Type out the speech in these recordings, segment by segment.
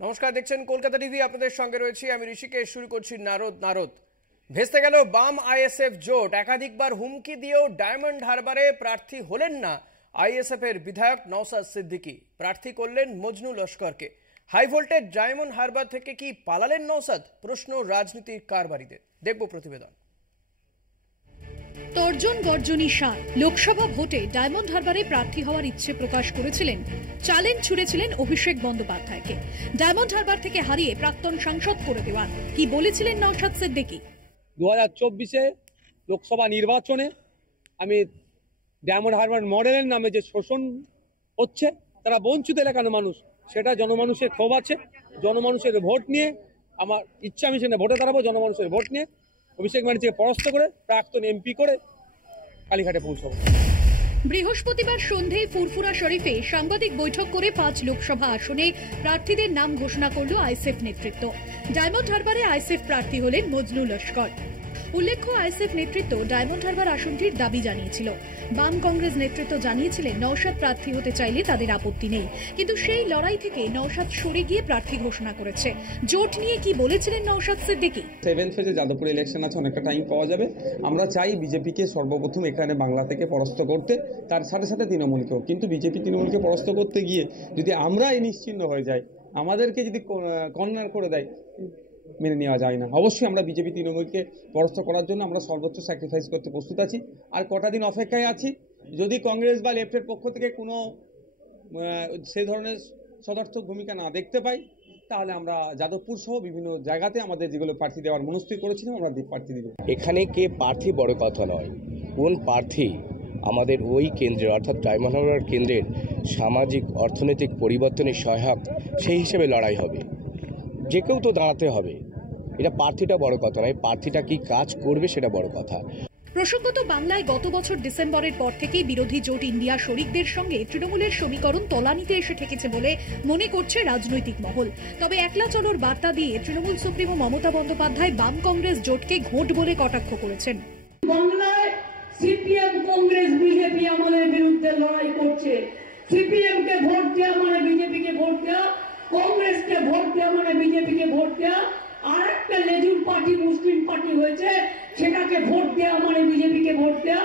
নমস্কার, দেখছেন কলকাতা টিভি। আপনাদের সঙ্গে রয়েছি আমি ঋষিকেশ। শুরু করছি নারদ। ভেস্তে গেল বাম আইএসএফ জোট। একাধিকবার হুমকি দিয়েও ডায়মন্ড হারবারে প্রার্থী হলেন না আইএসএফ এর বিধায়ক নওশাদ সিদ্দিকী। প্রার্থী করলেন মজনু লস্করকে। হাই ভোল্টেজ ডায়মন্ড হারবার থেকে কি পালালেন নওশাদ? প্রশ্ন রাজনীতির কারবারিদের। দেখব প্রতিবেদন। তর্জন গর্জনী সার লোকসভা ভোটে ডায়মন্ড হারবারে প্রার্থী হওয়ার ইচ্ছে প্রকাশ করেছিলেন, চ্যালেঞ্জ ছুড়েছিলেন অভিষেক বন্দ্যোপাধ্যায়কে। ডায়মন্ড হারবার থেকে হারিয়ে প্রাক্তন সাংসদ করে দেওয়ার কি বলেছিলেন নওশাদ সিদ্দিকী? 2024 লোকসভা নির্বাচনে আমি ডায়মন্ড হারবার মডেলের নামে যে শোষণ হচ্ছে, তারা বঞ্চিত এলাকার মানুষ, সেটা জনমানুষের ক্ষোভ আছে। জনমানুষের ভোট নিয়ে আমার ইচ্ছা, আমি সেখানে ভোটে দাঁড়াবো। জনমানুষের ভোট নিয়ে অভিষেক ব্যানার্জিকে পরাস্ত করে প্রাক্তন এমপি করে কালীঘাটে পৌঁছাবো। বৃহস্পতিবার সন্ধ্যায় ফুরফুরা শরীফে সাংবাদিক বৈঠক করে 5 লোকসভা আসনে প্রার্থীদের নাম ঘোষণা করল আইএসএফ নেতৃত্ব। ডায়মন্ড হারবারে আইএসএফ প্রার্থী হলেন মজনু লস্কর। উল্লেখ্য, আইএসএফ নেতৃত্ব ডায়মন্ড হারবার আসনটির দাবি জানিয়েছিল। বাম কংগ্রেস নেতৃত্ব জানিয়েছিলেন নওশাদ প্রার্থী হতে চাইলে তাদের আপত্তি নেই, কিন্তু সেই লড়াই থেকে নওশাদ সরে গিয়ে প্রার্থী ঘোষণা করেছে। জোট নিয়ে কি বলেছিলেন নওশাদ সিদ্দিকী? 7th ফেজে যাদবপুর ইলেকশন আছে, অনেকটা টাইম পাওয়া যাবে। আমরা চাই বিজেপিকে সর্বপ্রথম এখানে বাংলা থেকে পরাস্ত করতে, তার সাথে সাথে তৃণমূলকেও। কিন্তু বিজেপি তৃণমূলকে পরাস্ত করতে গিয়ে যদি আমরা নিশ্চিহ্ন হয়ে যাই, আমাদেরকে যদি কর্নার করে দেয়, মেনে নেওয়া যায় না। অবশ্যই আমরা বিজেপি তৃণমূলকে পরাস্ত করার জন্য আমরা সর্বোচ্চ স্যাক্রিফাইস করতে প্রস্তুত আছি। আর কটা দিন অপেক্ষায় আছি। যদি কংগ্রেস বা লেফটের পক্ষ থেকে কোনো সেই ধরনের সদর্থক ভূমিকা না দেখতে পাই, তাহলে আমরা যাদবপুর সহ বিভিন্ন জায়গাতে আমাদের যেগুলো প্রার্থী দেওয়ার মনস্থির করেছিলাম, আমরা প্রার্থী দিব। এখানে কে প্রার্থী বড় কথা নয়, কোন প্রার্থী আমাদের ওই কেন্দ্রের অর্থাৎ ডায়মন্ড হারবার কেন্দ্রের সামাজিক অর্থনৈতিক পরিবর্তনের সহায়ক, সেই হিসেবে লড়াই হবে। যে কেউ তো দাঁড়াতে হবে। এটা প্রার্থীটা বড় কথা নয়, প্রার্থীটা কি কাজ করবে সেটা বড় কথা। প্রসঙ্গত, বাংলায় গত বছর ডিসেম্বরের পর থেকেই বিরোধী জোট ইন্ডিয়া শরিকদের সঙ্গে তৃণমূলের সমীকরণ তলানিতে এসে ঠেকেছে বলে মনে করছে রাজনৈতিক মহল। তবে একলা চলোর বার্তা দিয়ে তৃণমূল সুপ্রিমো মমতা বন্দ্যোপাধ্যায় বাম কংগ্রেস জোটকে ঘোট বলে কটাক্ষ করেছেন। বাংলায় সিপিএম কংগ্রেস বিজেপি আমাদের বিরুদ্ধে লড়াই করছে। সিপিএম কে ভোট দেওয়া মানে বিজেপিকে ভোট দেওয়া, কংগ্রেসকে ভোট দেওয়া মানে বিজেপিকে ভোট দেওয়া। আর একটা লেজুর পার্টি মুসলিম পার্টি হয়েছে, সেটাকে ভোট দেওয়া মানে বিজেপিকে ভোট দেওয়া।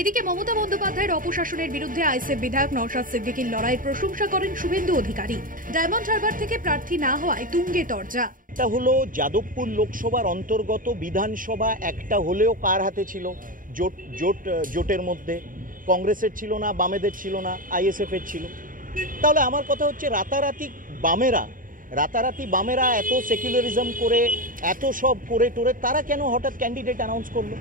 এদিকে মমতা বন্দ্যোপাধ্যায়ের অপশাসনের বিরুদ্ধে আইএসএফ বিধায়ক নওশাদ সিদ্দিকীর লড়াইয়ের প্রশংসা করেন শুভেন্দু অধিকারী। ডায়মন্ড হারবার থেকে প্রার্থী না হওয়ায় তুঙ্গে তরজা। এটা হলো যাদবপুর লোকসভার অন্তর্গত বিধানসভা, একটা হলেও কার হাতে ছিল? জোটের মধ্যে কংগ্রেসের ছিল না, বামেদের ছিল না, আইএসএফ এর ছিল। তাহলে আমার কথা হচ্ছে, রাতারাতি বামেরা এত সেকুলারিজম করে, এত সব করে টোরে, তারা কেন হঠাৎ ক্যান্ডিডেট অ্যানাউন্স করলো?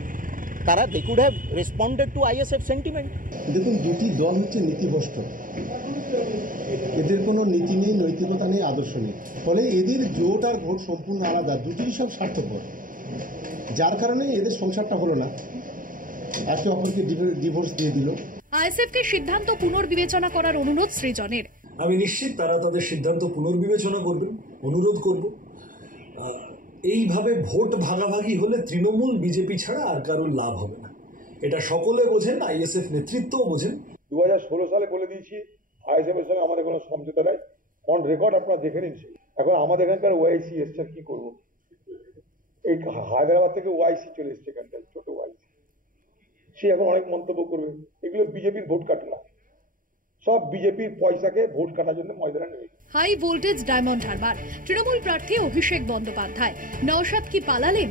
তারা they could have responded to ISF sentiment. দেখুন, দুটি দল হচ্ছে নীতিভ্রষ্ট। এদের কোনো নীতি নেই, নৈতিকতা নেই, আদর্শ নেই। ফলে এদের জোট আর ভোট সম্পূর্ণ আলাদা, দুটিই সব স্বার্থপর। যার কারণে এদের সংসারটা হলো না, একে অপরকে ডিভোর্স দিয়ে দিল। আইএসএফকে সিদ্ধান্ত পুনর্বিবেচনা করার অনুরোধ সৃজনের। আমি নিশ্চিত তারা তাদের সিদ্ধান্ত পুনর্বিবেচনা করবেন, অনুরোধ করব। এইভাবে ভোট ভাগাভাগি হলে তৃণমূল বিজেপি ছাড়া আর কারোর লাভ হবে না, এটা সকলে বোঝেন, আইএসএফ নেতৃত্বও বোঝেন। 2016 সালে বলে দিয়েছি আইএসএফ এর সঙ্গে আমাদের কোনো সমঝোতা নাই, অন রেকর্ড আপনারা দেখে নিন। এখন আমাদের এখানকার ওআইসি এসছে, কি করবো? এই হায়দ্রাবাদ থেকে ওআইসি চলে এসছে এখানটায়, ছোট ওআইসি। সে এখন অনেক মন্তব্য করবে। এগুলো বিজেপির ভোট কাটে না, সব বিজেপির পয়সাকে ভোট কাটার জন্য ময়দানে নেই। High voltage diamond Harbour, Trinamool প্রার্থী অভিষেক বন্দ্যোপাধ্যায়। নওশাদ কি পালালেন?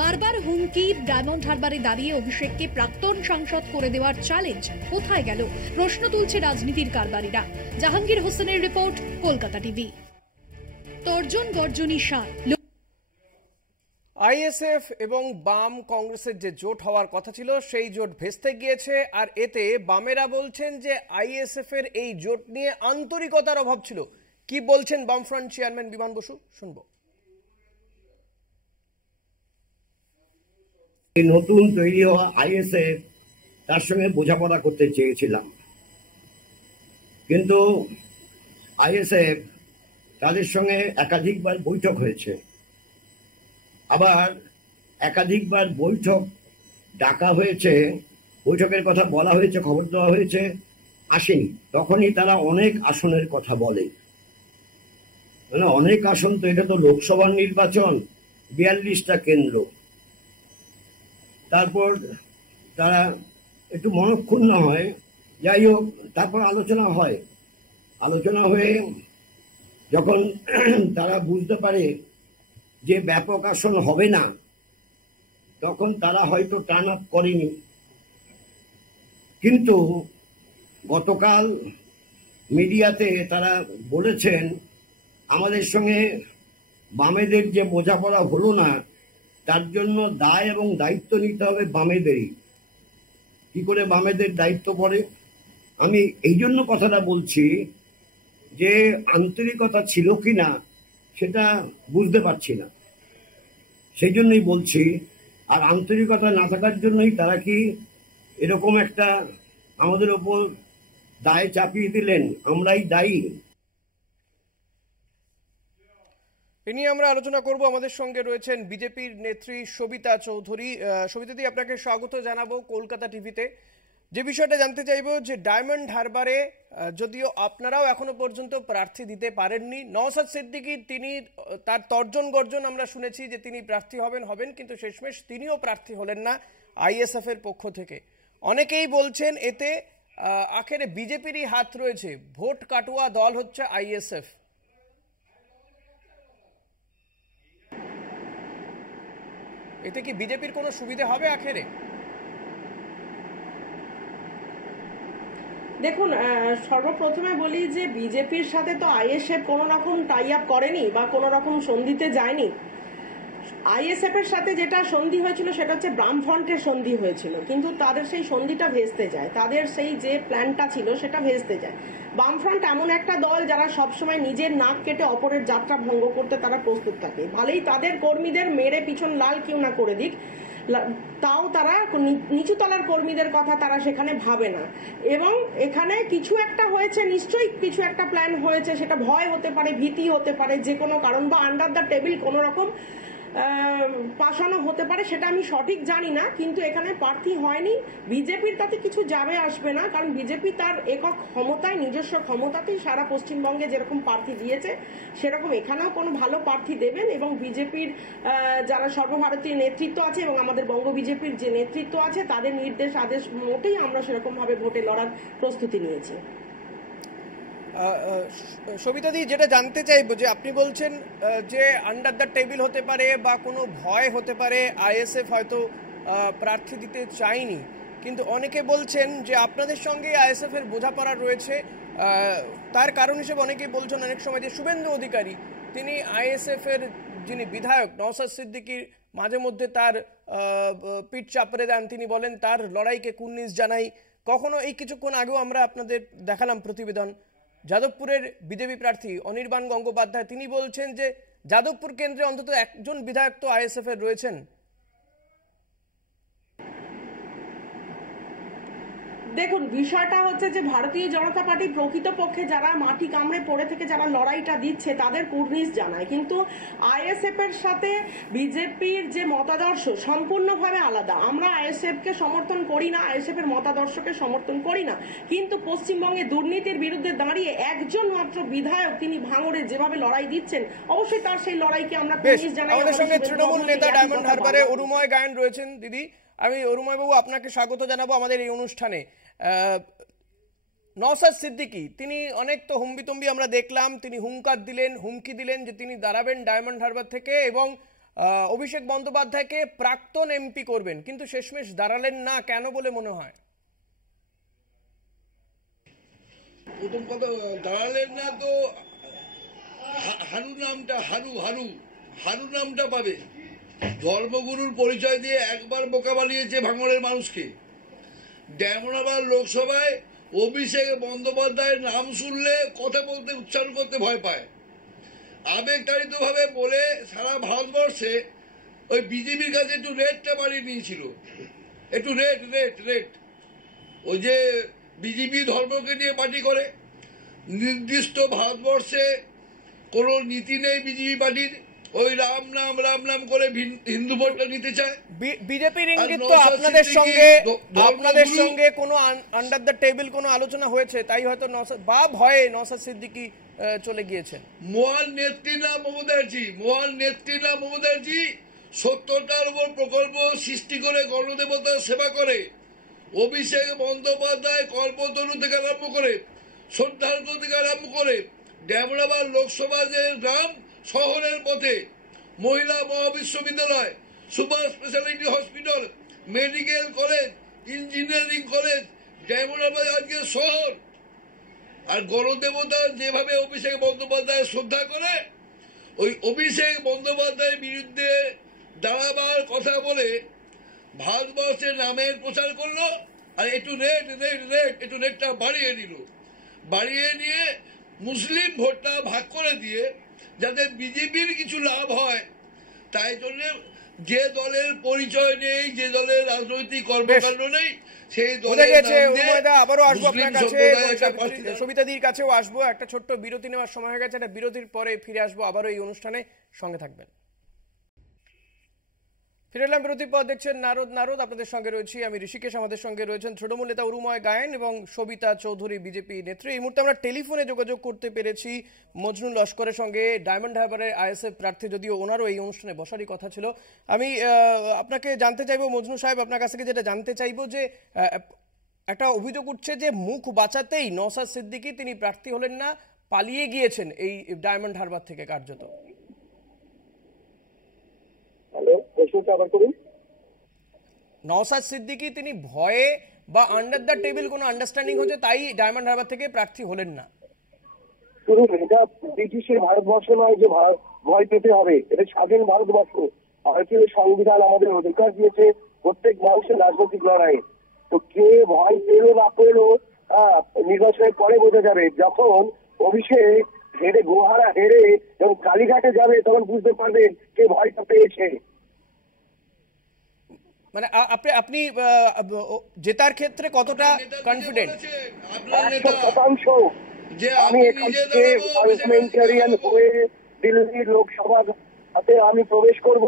বারবার হুমকি, ডায়মন্ড হারবারে দাঁড়িয়ে অভিষেককে প্রাক্তন সাংসদ করে দেওয়ার চ্যালেঞ্জ কোথায় গেল? প্রশ্ন তুলছে রাজনীতির কারবারিরা। জাহাঙ্গীর হোসেনের রিপোর্ট, কলকাতা টিভি। তর্জন গর্জনী সার। আইএসএফ এবং বাম কংগ্রেসের যে জোট হওয়ার কথা ছিল, সেই জোট ভেস্তে গিয়েছে। আর এতে বামেরা বলছেন যে আইএসএফ এর এই জোট নিয়ে আন্তরিকতার অভাব ছিল। কি বলছেন বামফ্রন্ট চেয়ারম্যান বিমান বসু, শুনবো। নতুন তৈরি হওয়া আইএসএফ, তার সঙ্গে বোঝাপড়া করতে চেয়েছিলাম, কিন্তু আইএসএফ তাদের সঙ্গে একাধিকবার বৈঠক হয়েছে, আবার একাধিকবার বৈঠক ডাকা হয়েছে, বৈঠকের কথা বলা হয়েছে, খবর দেওয়া হয়েছে, আসেনি। তখনই তারা অনেক আসনের কথা বলে। মানে অনেক আসন তো, এটা তো লোকসভার নির্বাচন, 42টা কেন্দ্র। তারপর তারা একটু মনক্ষুণ্ণ হয়, যাই হোক, তারপর আলোচনা হয়ে যখন তারা বুঝতে পারে যে ব্যাপক আসন হবে না, তখন তারা হয়তো টার্ন আপ করেনি। কিন্তু গতকাল মিডিয়াতে তারা বলেছেন আমাদের সঙ্গে বামেদের যে বোঝাপড়া হলো না, তার জন্য দায় এবং দায়িত্ব নিতে হবে বামেদেরই। কি করে বামেদের দায়িত্ব পড়ে? আমি এই জন্য কথাটা বলছি যে আন্তরিকতা ছিল কিনা সেটা বুঝতে পারছি না, সেই জন্যই বলছি। আর আন্তরিকতা না থাকার জন্যই তারা কি এরকম একটা আমাদের ওপর দায় চাপিয়ে দিলেন, আমরাই দায়ী। এ নিয়ে আমরা আলোচনা করব। আমাদের সঙ্গে রয়েছেন বিজেপির নেত্রী সবিতা চৌধুরী। সবিতাদি, আপনাকে স্বাগত জানাবো কলকাতা টিভিতে। যে বিষয়টা জানতে চাইবো যে ডায়মন্ড হারবারে যদিও আপনারাও এখনো পর্যন্ত প্রার্থী দিতে পারেননি, নওশাদ সিদ্দিকী তিনি তার তর্জন গর্জন আমরা শুনেছি যে তিনি প্রার্থী হবেন, কিন্তু শেষমেশ তিনিও প্রার্থী হলেন না আইএসএফ এর পক্ষ থেকে। অনেকেই বলছেন এতে আখেরে বিজেপিরই হাত রয়েছে, ভোট কাটুয়া দল হচ্ছে আইএসএফ। এতে কি বিজেপির কোনো সুবিধা হবে আখেরে? দেখুন, সর্বপ্রথমে বলি যে বিজেপির সাথে তো আইএসএফ কোনো রকম টাই আপ করেনি বা কোনো রকম সন্ধিতে যায়নি। আইএসএফ এর সাথে যেটা সন্ধি হয়েছিল সেটা হচ্ছে বামফ্রন্টের সন্ধি হয়েছিল, কিন্তু তাদের সেই সন্ধিটা ভেস্তে যায়, তাদের সেই যে প্ল্যানটা ছিল সেটা ভেস্তে যায়। বামফ্রন্ট এমন একটা দল যারা সবসময় নিজের নাক কেটে অপরের যাত্রা ভঙ্গ করতে তারা প্রস্তুত থাকে। ভালোই তাদের কর্মীদের মেরে পিছন লাল কেউ না করে দিক, তাও তারা নিচু তলার কর্মীদের কথা তারা সেখানে ভাবে না। এবং এখানে কিছু একটা হয়েছে, নিশ্চয়ই কিছু একটা প্ল্যান হয়েছে, সেটা ভয় হতে পারে, ভীতি হতে পারে, যে কোনো কারণ, বা আন্ডার দ্য টেবিল কোনো রকম পাশানো হতে পারে, সেটা আমি সঠিক জানি না। কিন্তু এখানে প্রার্থী হয়নি, বিজেপির তাতে কিছু যাবে আসবে না, কারণ বিজেপি তার একক ক্ষমতায়, নিজস্ব ক্ষমতাতেই সারা পশ্চিমবঙ্গে যেরকম প্রার্থী দিয়েছে সেরকম এখানেও কোনো ভালো প্রার্থী দেবেন। এবং বিজেপির যারা সর্বভারতীয় নেতৃত্ব আছে এবং আমাদের বঙ্গ বিজেপির যে নেতৃত্ব আছে তাদের নির্দেশ আদেশ মোটেই আমরা সেরকম ভাবে ভোটে লড়ার প্রস্তুতি নিয়েছি। সবিতাদি, যেটা জানতে চাইবো যে আপনি বলছেন যে আন্ডার দ্য টেবিল হতে পারে বা কোনো ভয় হতে পারে, আইএসএফ হয়তো প্রার্থী দিতে চায়নি, কিন্তু অনেকে বলছেন যে আপনাদের সঙ্গে আইএসএফ এর বোঝাপড়া রয়েছে। তার কারণ হিসেবে অনেকেই বলছেন অনেক সময় যে শুভেন্দু অধিকারী তিনি আইএসএফ এর যিনি বিধায়ক নওশাদ সিদ্দিকীর মাঝে মধ্যে তার পিঠ চাপড়ে দেন, তিনি বলেন তার লড়াইকে কুর্নিশ জানাই। কখনো এই কিছুক্ষণ আগেও আমরা আপনাদের দেখালাম প্রতিবেদন, যাদবপুরের বিজেপি প্রার্থী অনির্বাণ গঙ্গোপাধ্যায় তিনি বলছেন যে যাদবপুর কেন্দ্রে অন্তত একজন বিধায়ক তো আইএসএফ এর রয়েছেন। দেখুন, বিষয়টা হচ্ছে যে ভারতীয় জনতা পার্টি প্রকৃতপক্ষে যারা মাটি কামড়ে পড়ে থেকে যারা লড়াইটা দিচ্ছে তাদের কুর্নিশ জানায়, কিন্তু আইএসএফ এর সাথে বিজেপির যে মতাদর্শ সম্পূর্ণভাবে আলাদা। আমরা আইএসএফ কে সমর্থন করি না, আইএসএফ এর মতাদর্শকে সমর্থন করি না, কিন্তু পশ্চিমবঙ্গে দুর্নীতির বিরুদ্ধে দাঁড়িয়ে একজন মাত্র বিধায়ক তিনি ভাঙড়ে যেভাবে লড়াই দিচ্ছেন, অবশ্যই তার সেই লড়াইকে আমরা কুর্নিশ জানাই। আমাদের সঙ্গে তৃণমূল নেতা ডায়মন্ড হারবারে অরুময় গায়েন রয়েছেন। দিদি, আমি অরুময় বাবু আপনাকে স্বাগত জানাবো আমাদের এই অনুষ্ঠানে। নওশাদ সিদ্দিকী তিনি অনেক তো হুম্বিতম্বি আমরা দেখলাম, তিনি হুমকি দিলেন যে তিনি দাঁড়াবেন ডায়মন্ড হারবার থেকে এবং অভিষেক বন্দ্যোপাধ্যায়কে প্রাক্তন এমপি করবেন, কিন্তু শেষমেশ দাঁড়ালেন না, কেন বলে মনে হয়? প্রথম কথা, দাঁড়ালেন না তো হারু নামটা পাবে। ধর্মগুরুর পরিচয় দিয়ে একবার বোকা বানিয়েছে ভাঙড়ের মানুষকে। ডায়মন্ড হারবার লোকসভায় অভিষেক বন্দ্যোপাধ্যায়ের নাম শুনলে কথা বলতে, উচ্চারণ করতে ভয় পায়। আবেগতাড়িত ভাবে বলে সারা ভারতবর্ষে ওই বিজেপির কাছে একটু রেটটা বাড়িয়ে নিয়েছিল, একটু রেট। ওই যে বিজেপি ধর্মকে নিয়ে পার্টি করে, নির্দিষ্ট ভারতবর্ষে কোনো নীতি নেই বিজেপি পার্টির, ওই রাম নাম করে হিন্দু ভোটটা নিতে চায়। বিজেপির ইঙ্গিত তো আপনাদের সঙ্গে কোনো আন্ডার দ্য টেবিল কোনো আলোচনা হয়েছে, তাই হয়তো ভয়ে নওশাদ সিদ্দিকী চলে গিয়েছেন। মহান নেত্রী না মমতাজি 70টার উপর প্রকল্প সৃষ্টি করে গণদেবতার সেবা করে। অভিষেক বন্দ্যোপাধ্যায় কল্পতরু থেকে আরম্ভ করে শ্রদ্ধার্ঘ থেকে আরম্ভ করে ড্যামরাবার লোকসভা যে গ্রাম শহরের পথে মহিলা মহাবিশ্ববিদ্যালয়, super speciality hospital, medical college, engineering college, ড্যামরাবার আজকে শহর। আর গণদেবতা যেভাবে অভিষেক বন্দ্যোপাধ্যায় শ্রদ্ধা করে, ওই অভিষেক বন্দ্যোপাধ্যায়ের বিরুদ্ধে দাঁড়াবার কথা বলে ভারতবর্ষের নামের প্রচার করলো, আর একটু নেটটা বাড়িয়ে দিল। বাড়িয়ে নিয়ে মুসলিম ভোটটা ভাগ করে দিয়ে যাতে বিজেপির কিছু লাভ হয়, তাই জন্য যে দলের পরিচয় নেই, যে দলের রাজনৈতিক কর্মকাণ্ড নেই, সেই দলের আবারও আসবো আপনার কাছে, সবিতাদির কাছেও আসবো। একটা ছোট্ট বিরতি নেওয়ার সময় হয়ে গেছে, একটা বিরতির পরে ফিরে আসবো আবারও এই অনুষ্ঠানে, সঙ্গে থাকবেন। ফিরে এলাম বিরতির পর, দেখছেন নারদ। আপনাদের সঙ্গে রয়েছি আমি ঋষিকেশ, আমাদের সঙ্গে রয়েছেন তৃণমূল নেতা উরুময় গায়েন এবং সবিতা চৌধুরী বিজেপি নেত্রী। এই মুহূর্তে আমরা টেলিফোনে যোগাযোগ করতে পেরেছি মজনু লস্করের সঙ্গে, ডায়মন্ড হারবারের আইএসএফ প্রার্থী, যদিও ওনারও এই অনুষ্ঠানে বসারই কথা ছিল। আমি আপনাকে জানতে চাইবো মজনু সাহেব, আপনার কাছ থেকে যেটা জানতে চাইবো যে একটা অভিযোগ উঠছে যে মুখ বাঁচাতেই নওশাদ সিদ্দিকী তিনি প্রার্থী হলেন না, পালিয়ে গিয়েছেন এই ডায়মন্ড হারবার থেকে কার্যত। নওশাদ সিদ্দিকী তিনি ভয়ে বা আন্ডার দ্য টেবিল কোনো আন্ডারস্ট্যান্ডিং হচ্ছে তাই ডায়মন্ড হারবার থেকে প্রার্থী হলেন না। শুনুন, এটা ব্রিটিশের ভারতবর্ষ নয় যে ভয় পেতে হবে, এটা স্বাধীন ভারতবর্ষ। ভারতীয় সংবিধান আমাদের অধিকার দিয়েছে প্রত্যেক মানুষের রাজনৈতিক লড়াই। তো কে ভয় পেলো না পেলো নির্বাচনের পরে বোঝা যাবে। যখন অভিষেক হেরে, গোহারা হেরে এবং কালীঘাটে যাবে তখন বুঝতে পারবে কে ভয়টা পেয়েছে। মানে আপনি জেতার ক্ষেত্রে কতটা কনফিডেন্ট? 100%। আমি এখান থেকে পার্লামেন্টারিয়ান হয়ে দিল্লির লোকসভাতে আমি প্রবেশ করব,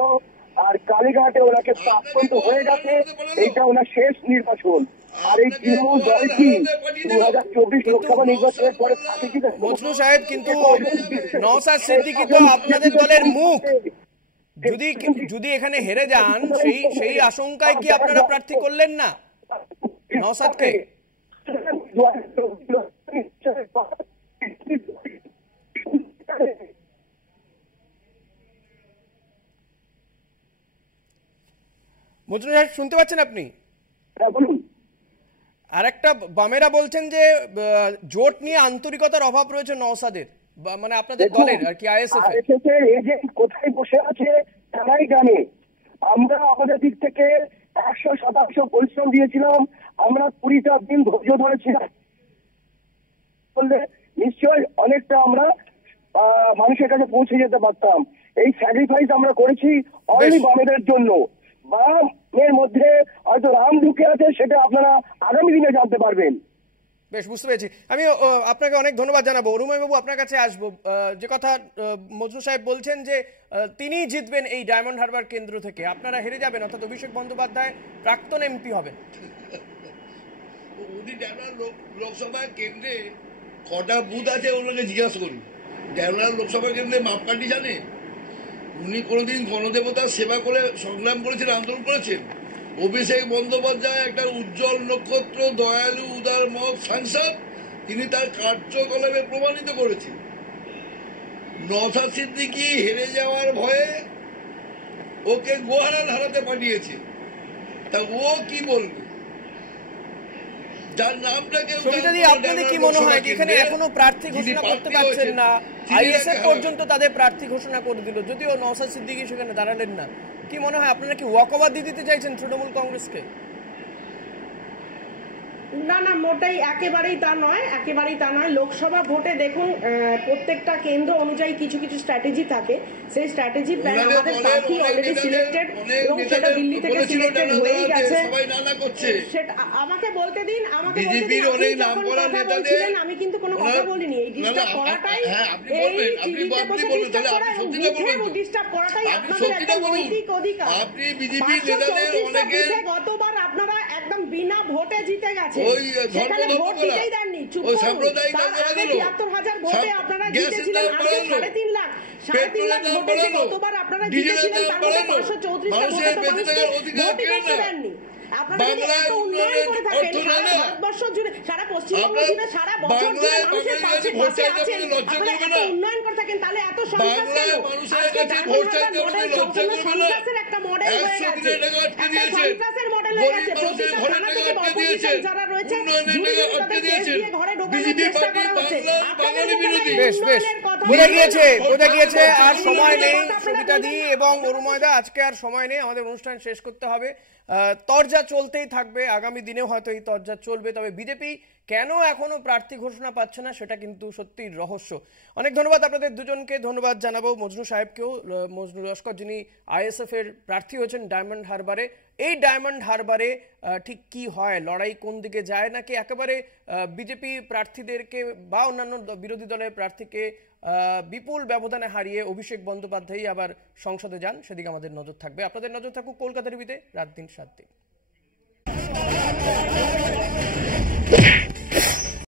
আর কালীঘাটে ওনাকে প্রাক্তন্ত হয়ে গেছে, এইটা ওনার শেষ নির্বাচন। আর এই তৃণমূল দলটি 2024 লোকসভা নির্বাচনের পরে থাকে কি মজনু সাহেব, কিন্তু নওশাদ সিদ্দিকী তো আপনাদের দলের মুখ, যদি এখানে হেরে যান সেই আশঙ্কায় কি আপনারা প্রার্থী করলেন না নওশাদকে? মজনু সাহেব শুনতে পাচ্ছেন আপনি? আর একটা বামেরা বলছেন যে জোট নিয়ে আন্তরিকতার অভাব রয়েছে নওশাদের, মানে আপনাদের দলের আর কি আইএসএফ এজেন্ট কোথায় বসে আছে তারাই জানে। আমরা আমাদের দিক থেকে 100% পরিশ্রম দিয়েছিলাম, আমরা 20টা দিন ধৈর্য ধরেছিলাম, বললে নিশ্চয় অনেকটা আমরা মানুষের কাছে পৌঁছে যেতে পারতাম। এই স্যাক্রিফাইস আমরা করেছি অনলি বামেদের জন্য। বামের মধ্যে হয়তো রাম ঢুকে আছে, সেটা আপনারা আগামী দিনে জানতে পারবেন। বেশ, বুঝতে পেরেছি। আমি আপনাকে অনেক ধন্যবাদ জানাবো। অরুময় বাবু, আপনার কাছে আসবো। যে কথা মজনু সাহেব বলছেন যে তিনি জিতবেন এই ডায়মন্ড হারবার কেন্দ্র থেকে, আপনারা হেরে যাবেন, অর্থাৎ অভিষেক বন্দ্যোপাধ্যায় প্রাক্তন এমপি হবেন। উনি লোকসভা কেন্দ্রে কটা বুথ আছে ওনাকে জিজ্ঞাসা করুন। ড্যামরা লোকসভা কেন্দ্রে মাপকাঠি জানে? উনি কোনোদিন গণদেবতার সেবা করে সংগ্রাম করেছেন, আন্দোলন করেছেন? অভিষেক বন্দ্যোপাধ্যায় একটা উজ্জ্বল নক্ষত্র, দয়ালু উদার মত সাংসদ, তিনি তার কার্যকলাপে প্রমাণিত করেছেন। নওশাদ সিদ্দিকী হেরে যাওয়ার ভয়ে ওকে গোহারান হারাতে পাঠিয়েছে, তা ও কি বলবে? যার নামটাকে আপনাদের কি মনে হয় এখানে এখনো প্রার্থী ঘোষণা করতে পারছেন না? আইএসএফ পর্যন্ত তাদের প্রার্থী ঘোষণা করে দিল, যদিও নওশাদ সিদ্দিকী সেখানে দাঁড়ালেন না। কি মনে হয়, আপনারা কি ওয়াকওভার দিয়ে দিতে চাইছেন তৃণমূল কংগ্রেসকে? না না, মোটেই একেবারেই তা নয়। লোকসভা ভোটে দেখুন প্রত্যেকটা কেন্দ্র অনুযায়ী কিছু কিছু স্ট্র্যাটেজি থাকে, সেই স্ট্র্যাটেজি প্ল্যান আমাদের প্রার্থী অলরেডি সিলেক্টেড এবং সেটা দিল্লি থেকে সিলেক্টেড হয়েই গেছে। সেটা আমাকে বলতে দিন, আমাকে বলছিলেন, আমি কিন্তু কোনো কথা বলিনি। এই ডিস্টার্ব করাটাই, এই টিভিতে বসে ডিস্টার্ব করা এবং ডিস্টার্ব করাটাই আপনাদের একটা নৈতিক অধিকার। গতবার আপনারা একদম বিনা ভোটে জিতে গেছে, ওই সেখানে ধর্ম ভোট দিতেই দেননি, চুপ ওই করুন। সাম্প্রদায়িক তার দাঙ্গা আগে দিল ৭৩,০০০ ভোটে আপনারা জিতেছিলেন, আজকে ৩.৫ লাখ। 3.5 লাখ ভোটে যে কতবার আপনারা জিতেছিলেন, তার মধ্যে ৫৩৪টা ভোটে তো মানুষকে ভোটই করতে দেননি। আপনারা যদি এত উন্নয়ন করে থাকেন, সারা ভারতবর্ষ জুড়ে, সারা পশ্চিমবঙ্গ জুড়ে, সারা বছর জুড়ে মানুষের পাশে আছেন, আপনারা এত উন্নয়ন করে থাকেন, তাহলে এত সন্ত্রাস কেন? আজকে মডেল সম্পূর্ণ সন্ত্রাসের একটা মডেল হয়ে গেছে, একটা সন্ত্রাসের মডেল হয়ে গেছে। প্রতিটা থানা থেকে অপোজিশন যারা রয়েছে, তাদের কেস দিয়ে ঘরে ঢোকানোর চেষ্টা করা হচ্ছে। বেশ বোঝা গিয়েছে আর সময় নেই সুবিধা দি এবং অরুময়দা, আজকে আর সময় নেই, আমাদের অনুষ্ঠান শেষ করতে হবে। তরজা চলতেই থাকবে, আগামী দিনেও হয়তো এই তরজা চলবে। তবে বিজেপি কেন এখনো প্রার্থী ঘোষণা পাচ্ছে না সেটা কিন্তু সত্যি রহস্য। অনেক ধন্যবাদ আপনাদের দুজনকে, ধন্যবাদ জানাবো মজনু সাহেবকেও, মজনু লস্কর যিনি আইএসএফ এর প্রার্থী হয়েছেন ডায়মন্ড হারবারে। এই ডায়মন্ড হারবারে ঠিক কি হয়, লড়াই কোন দিকে যায়, নাকি একেবারে বিজেপি প্রার্থীদেরকে বা অন্যান্য বিরোধী দলের প্রার্থীকে বিপুল ব্যবধানে হারিয়ে অভিষেক বন্দ্যোপাধ্যায় আবার সংসদে যান, সেদিকে আমাদের নজর থাকবে। আপনাদের নজর থাকুক কলকাতা টিভিতে, রাত দিন 7 দিন।